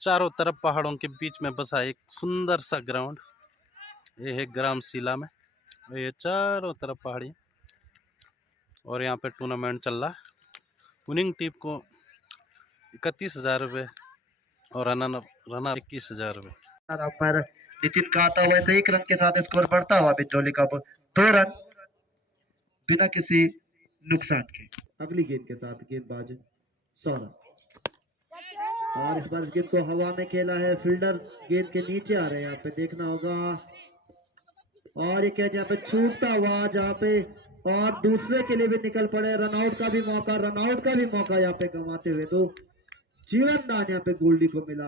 चारों तरफ पहाड़ों के बीच में बसा एक सुंदर सा ग्राउंड। ये है ग्राम शिला में, ये चारों तरफ पहाड़ी और यहाँ पे टूर्नामेंट चल रहा है। विनिंग टीम को 31,000 रुपये और रनर 21,000 रुपये। पर नितिन का आता हुआ 1 रन के साथ स्कोर बढ़ता हुआ बिजनौली का 2 रन बिना किसी नुकसान के। अगली गेंद के साथ गेंदबाज 100 रन और इस बार इस गेंद को हवा में खेला है, फील्डर गेंद के नीचे आ रहे हैं, यहाँ पे देखना होगा। और ये कैच यहाँ पे छूटता हुआ जहाँ पे और दूसरे के लिए भी निकल पड़े, रनआउट का भी मौका यहाँ पे गंवाते हुए तो जीवन दान यहाँ पे गोल्डी को मिला।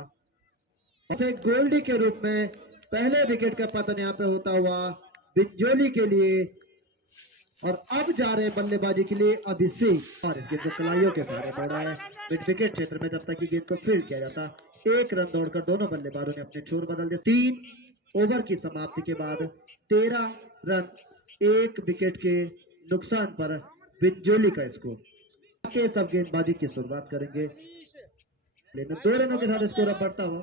और गोल्डी के रूप में पहले विकेट का पतन यहाँ पे होता हुआ बिजनौली के लिए और अब जा रहे बल्लेबाजी के लिए अभिषेक और इस गेंद को कलाइयों के सहारे बढ़ रहा है मिड विकेट क्षेत्र में। जब तक कि गेंद को फील्ड किया जाता 1 रन दौड़कर दोनों बल्लेबाजों ने अपने छोर बदल दिए। 3 ओवर की समाप्ति के बाद 13 रन 1 विकेट के नुकसान पर बिजनौली का स्कोर के सब गेंदबाजी की शुरुआत करेंगे, लेकिन 2 रनों के साथ स्कोर अब बढ़ता हुआ।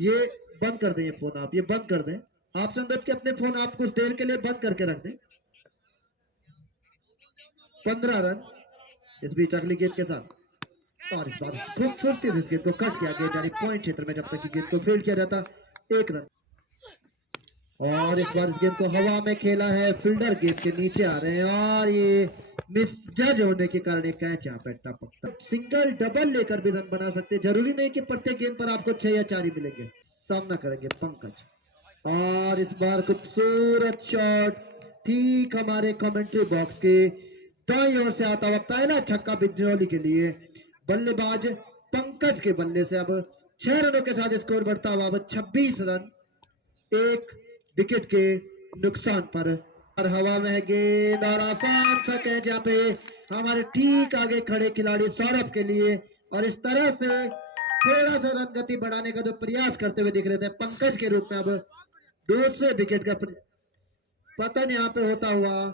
ये बंद कर दें, ये फोन आप ये बंद कर दें, आप संदर्भ के अपने फोन आप कुछ देर के लिए बंद करके रख दें। 15 रन इस बीच अगली गेंद के साथ और इस बार खूबसूरती से इस गेंद को कट किया गया यानी पॉइंट क्षेत्र में। जब तक कि गेंद को फील्ड किया जाता 1 रन और इस बार इस गेंद को हवा में खेला है, फील्डर गेंद के नीचे आ रहे हैं और ये मिस जज होने के कारण एक कैच यहाँ पे टपकता। सिंगल डबल लेकर भी रन बना सकते, जरूरी नहीं कि प्रत्येक गेंद पर आपको 6 या 4 ही मिलेंगे। सामना करेंगे पंकज और इस बार खूबसूरत शॉट ठीक हमारे कमेंट्री बॉक्स के दाईं ओर से आता हुआ, पहला छक्का बिजनौली के लिए। बल्लेबाज पंकज के बल्ले से अब 6 रनों के साथ स्कोर बढ़ता हुआ अब 26 रन 1 विकेट के नुकसान पर। और हवा में गेंद और आसान सा कैच यहाँ पे हमारे ठीक आगे खड़े खिलाड़ी सौरभ के लिए और इस तरह से थोड़ा सा रन गति बढ़ाने का जो प्रयास करते हुए दिख रहे थे पंकज के रूप में। अब दूसरे विकेट का पतन यहाँ पे होता हुआ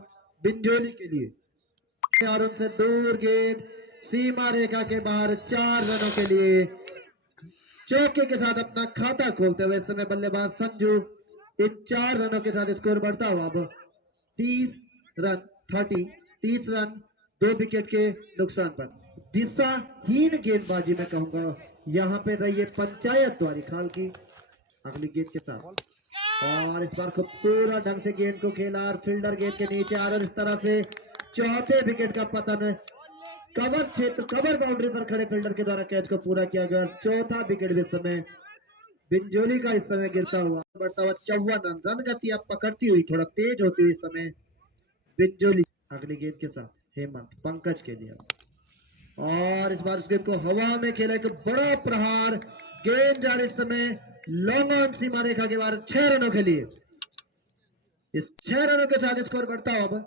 बिजनौली के लिए और उनसे दूर गेंद सीमा रेखा के बाहर 4 रनों के लिए चौके के साथ अपना खाता खोलते हुए इस समय बल्लेबाज संजू इन 4 रनों के साथ स्कोर बढ़ता हुआ अब 30 रन 2 विकेट के नुकसान पर। दिशाहीन गेंदबाजी में कहूंगा यहाँ पे रही है पंचायत द्वारी खाल की। अगली गेंद के साथ और इस बार खूबसूरत ढंग से गेंद को खेला और फील्डर गेंद के नीचे आ रहा है। इस तरह से चौथे विकेट का पतन कवर क्षेत्र कवर बाउंड्री पर खड़े फील्डर के द्वारा कैच को पूरा किया गया। चौथा विकेट इस समय बिजनौली का इस समय गिरता हुआ बढ़ता हुआ 54 रन। रन गति आप पकड़ती हुई थोड़ा तेज होती हुई समय बिजनौली। अगली गेंद के साथ हेमंत पंकज के लिए और इस बार इस गेंद को हवा में खेला एक बड़ा प्रहार, गेंद जा रही इस समय लॉन्ग ऑन सीमा रेखा के बाहर 6 रनों के लिए। इस 6 रनों के साथ स्कोर बढ़ता हुआ अब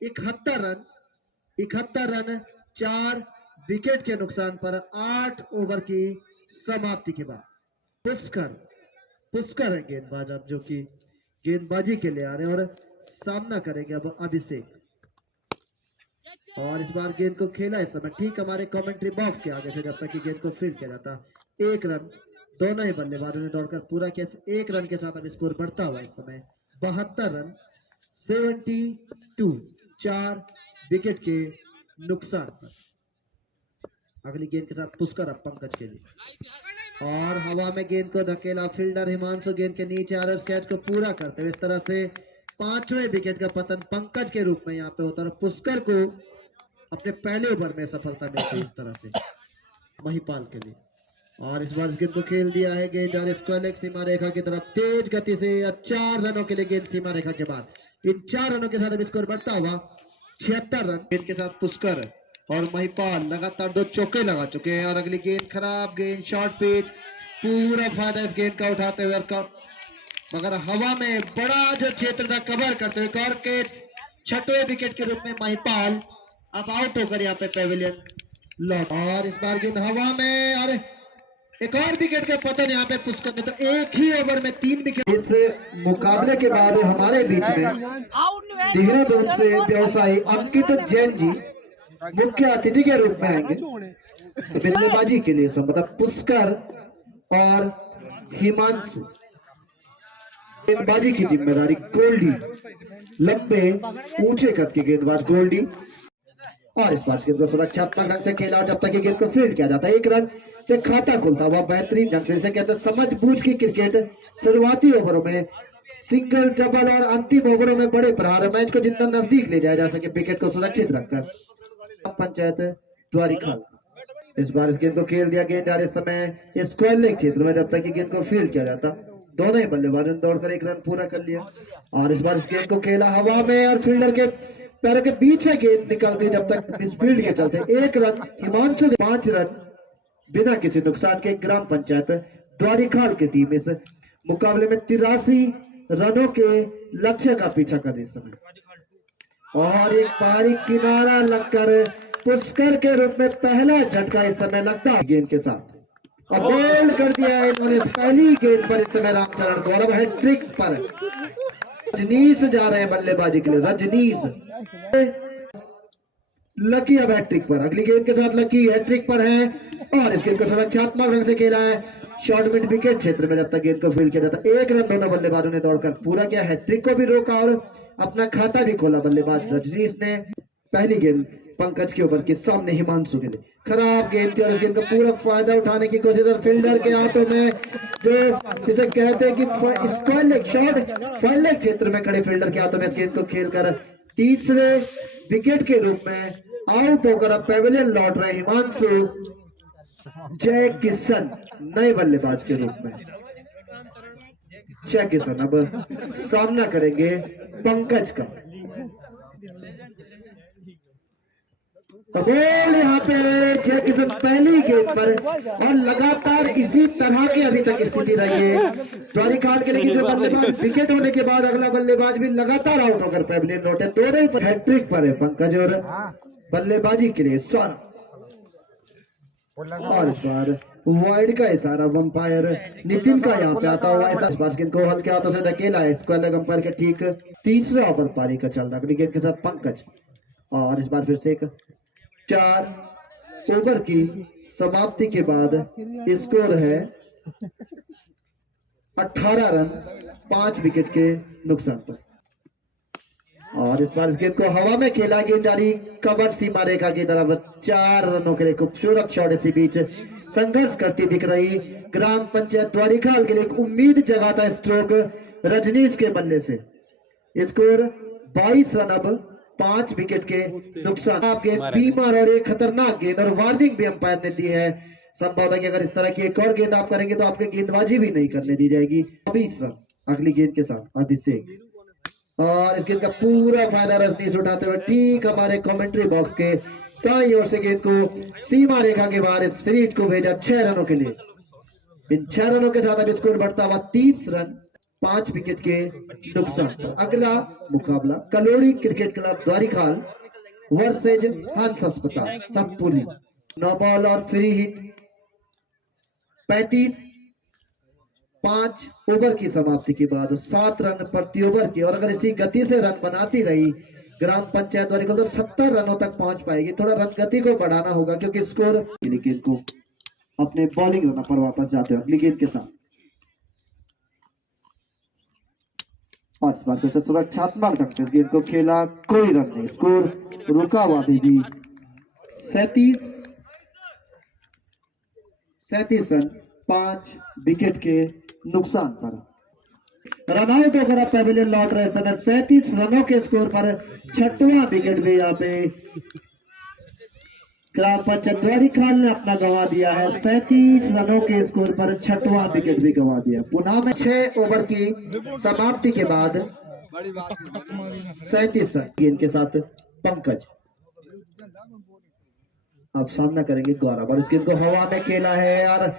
71 रन 4 विकेट के नुकसान पर 8 ओवर की समाप्ति के बाद। पुष्कर है गेंदबाज अब जो कि गेंदबाजी के लिए आ रहे हैं और सामना करेंगे अब अभिषेक और इस बार गेंद को खेला इस समय ठीक हमारे कमेंट्री बॉक्स के आगे से। जब तक कि गेंद को फील्ड किया जाता 1 रन दोनों ही बल्लेबाजों ने दौड़कर पूरा किया। 1 रन के साथ अब स्कोर बढ़ता हुआ इस समय 72 रन 72 4 विकेट के नुकसान पर। अगली गेंद के साथ पुष्कर अब पंकज के लिए और हवा में गेंद को धकेला, फील्डर हिमांशु गेंद के नीचे आ रहा है, कैच को पूरा करते हुए इस तरह से 5वें विकेट का पतन पंकज के रूप में यहाँ पे होता है। पुष्कर को अपने पहले ओवर में सफलता मिलती है इस तरह से महिपाल के लिए और इस बार इस गेंद को खेल दिया है। गेंद और स्क्वायर सीमा रेखा की तरफ तेज गति से 4 रनों के लिए गेंद सीमा रेखा के बाद। इन 4 रनों के साथ स्कोर बढ़ता हुआ 76 रन। गेंद के साथ पुष्कर और महिपाल लगातार 2 चौके लगा चुके हैं और अगली गेंद खराब गेंद शॉर्ट पिच, पूरा फायदा इस गेंद का उठाते हुए मगर हवा में बड़ा जो क्षेत्र था कवर करते हुए और कैच 6वें विकेट के रूप में महिपाल अब आउट होकर यहाँ पे पेविलियन लौट और इस बार गेंद हवा में और एक और विकेट का पतन यहाँ पे पुष्कर ने तो एक ही ओवर में 3 विकेट। इस मुकाबले के बाद हमारे बीच में देहरादून से व्यवसायी अंकित जैन जी मुख्य अतिथि के रूप में आएंगे। बल्लेबाजी के लिए मतलब पुष्कर और हिमांशु, गेंदबाजी की जिम्मेदारी गोल्डी, लंबे ऊंचे कद के गेंदबाज गोल्डी। और इस बार गेंद को सुरक्षात्मक ढंग से खेला और जब तक ये गेंद को फील्ड किया जाता है 1 रन से खाता खुलता हुआ बेहतरीन ढंग से, इसे कहते हैं समझ बूझ की क्रिकेट। शुरुआती ओवरों में सिंगल, डबल और अंतिम ओवरों में बड़े प्रहार, मैच को जितना नजदीक ले जाया जा सके विकेट को सुरक्षित रखकर। पंचायत द्वारिका इस बार इस गेंद को खेल दिया। गेंद जा रहे समय स्क्वायर लेग क्षेत्र में जब तक गेंद को फील्ड किया जाता, दोनों ही बल्लेबाजों ने दौड़कर 1 रन पूरा कर लिया। और इस बार इस गेंद को खेला हवा में और फील्डर के पैरों के बीच से गेंद निकलती जब तक इस फील्ड के चलते 1 रन हिमांशु, 5 रन बिना किसी नुकसान के। ग्राम पंचायत द्वारिखाल की टीम इस मुकाबले में 83 रनों के लक्ष्य का पीछा कर रही समय। और एक बारीक किनारा लगकर पुष्कर के रूप में पहला झटका इस समय लगता है गेंद के साथ और बोल्ड कर दिया है इन्होंने पहली गेंद पर। इस समय रामचरण गौरव हैट्रिक पर, रजनीश जा रहे हैं बल्लेबाजी के लिए। रजनीश लकी अब हैट्रिक पर, अगली गेंद के साथ लकी हैट्रिक पर है और इस गेंद को सुरक्षात्मक ढंग से खेला है शॉर्ट मिड विकेट क्षेत्र में जब तक गेंद को फील्ड किया जाता। 1 रन दोनों बल्लेबाजों ने दौड़कर पूरा किया, हैट्रिक को भी रोका और अपना खाता भी खोला बल्लेबाज रजनीश ने। पहली गेंद पंकज के ऊपर के सामने हिमांशु के लिए खराब गेंद थी और इस गेंद का पूरा फायदा उठाने की कोशिश और फील्डर के हाथों में जो इसे कहते हैं कि square leg shot, file leg क्षेत्र में खड़े फील्डर के हाथों में इस गेंद को खेलकर तीसरे विकेट के रूप में आउट होकर अब पेविलियन लौट रहे हिमांशु। जय किशन नए बल्लेबाज के रूप में। जय किशन अब सामना करेंगे पंकज का। बॉल यहाँ पे जय किशन पहली गेंद पर और लगातार इसी तरह की अभी तक स्थिति रही है द्वारिका के लिए। बल्लेबाज विकेट होने के बाद अगला बल्लेबाज भी लगातार आउट होकर पेविलियन लौटे। दोनों पर हैट्रिक पर है पंकज और बल्लेबाजी के लिए स्वर। और इस बार वाइड का इशारा अंपायर नितिन का यहाँ पे आता हुआ इस बार गेंद को हल्के हाथों से धकेला है स्क्वायर लेग अंपायर के ठीक तीसरा ओवर पारी का चल रहा है गेंद के साथ पंकज। और इस बार फिर से एक 4 ओवर की समाप्ति के बाद स्कोर है 18 रन 5 विकेट के नुकसान पर। और इस बार इस गेंद को हवा में खेला, गेंद जारी कवर सीमा रेखा की तरफ। 4 रनों के लिए खूबसूरत शॉट इसी बीच संघर्ष करती दिख रही ग्राम पंचायत द्वारिकाल के लिए एक उम्मीद जगाता स्ट्रोक रजनीश के बल्ले से। स्कोर 22 रन अब 5 विकेट के नुकसान। आप गेंद बीमार और एक खतरनाक गेंद और वार्निंग भी अंपायर ने दी है। संभव है कि अगर इस तरह की एक और गेंद आप करेंगे तो आपके गेंदबाजी भी नहीं करने दी जाएगी। 20 रन अगली गेंद के साथ अभिषेक। और इस गेंद का पूरा फायदा रजनीश उठाते हुए ठीक हमारे कमेंट्री बॉक्स के दाईं ओर से गेंद को सीमा रेखा के बाहर इस फील्ड को भेजा 6 रनों के लिए। इन 6 रनों के साथ अब स्कोर बढ़ता हुआ 30 रन 5 विकेट के नुकसान। अगला मुकाबला कलोड़ी क्रिकेट क्लब द्वारिकाल वर्सेज हंस अस्पताल सतपुली। 9 बॉल और फ्री हिट 35 5 ओवर की समाप्ति के बाद 7 रन प्रति ओवर की। और अगर इसी गति से रन बनाती रही ग्राम पंचायत द्वारिकाल तो 70 रनों तक पहुंच पाएगी। थोड़ा रन गति को बढ़ाना होगा क्योंकि स्कोर गेंद को अपने बॉलिंग रन पर वापस जाते हैं अगली गेंद के साथ। और इस बार फिर से सुरक्षात्मक ढंग से गेंद को खेला, कोई रन नहीं, स्कोर रुका हुआ भी 37 रन 5 विकेट के नुकसान पर। रन आउट होकर पेविलियन लौट रहे समय 37 रनों के स्कोर पर 6वां विकेट भी यहाँ पे ग्राम पंचायत द्वारिकाल ने अपना गंवा दिया है। 37 रनों के स्कोर पर 6वां विकेट भी गंवा दिया। पुनः में 6 ओवर की समाप्ति के बाद 37 रन गेंद के साथ पंकज अब सामना करेंगे गौरव। और इस गेंद को हवा में खेला है यार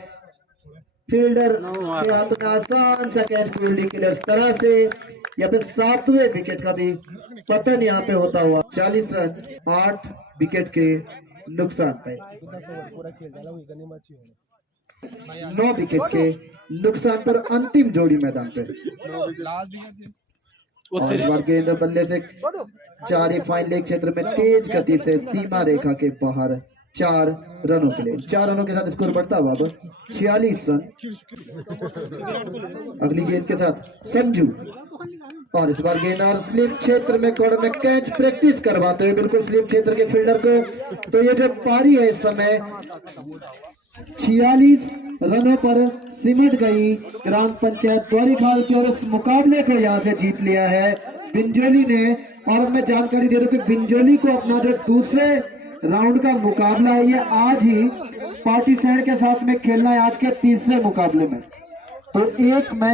फील्डर के हाथ में आसान सा कैच फील्डिंग के लिए इस तरह से यहाँ पे 7वें विकेट का भी पतन यहाँ पे होता हुआ। 40 रन 8 विकेट के नुकसान पे 9 विकेट के नुकसान पर अंतिम जोड़ी मैदान पे। और इस बार गेंद बल्ले से जारी फाइन लेग क्षेत्र में तेज गति से सीमा रेखा के बाहर 4 रनों के लिए। 4 रनों के साथ स्कोर बढ़ता हुआ अब 46 रन। अगली गेंद के साथ संजू, और इस बार गेंद और स्लिप क्षेत्र में कोर्ट में कैच प्रैक्टिस करवाते हुए बिल्कुल स्लिप क्षेत्र के फील्डर को। तो ये जो पारी है इस समय 46 रनों पर सिमट गई ग्राम पंचायत द्वारीखाल की, और इस मुकाबले को यहाँ से जीत लिया है बिंजोली ने। और मैं जानकारी दे दूं कि बिंजोली को अपना जो दूसरे राउंड का मुकाबला है ये आज ही पार्टी सैंड के साथ में खेलना है, आज के तीसरे मुकाबले में। तो एक मैच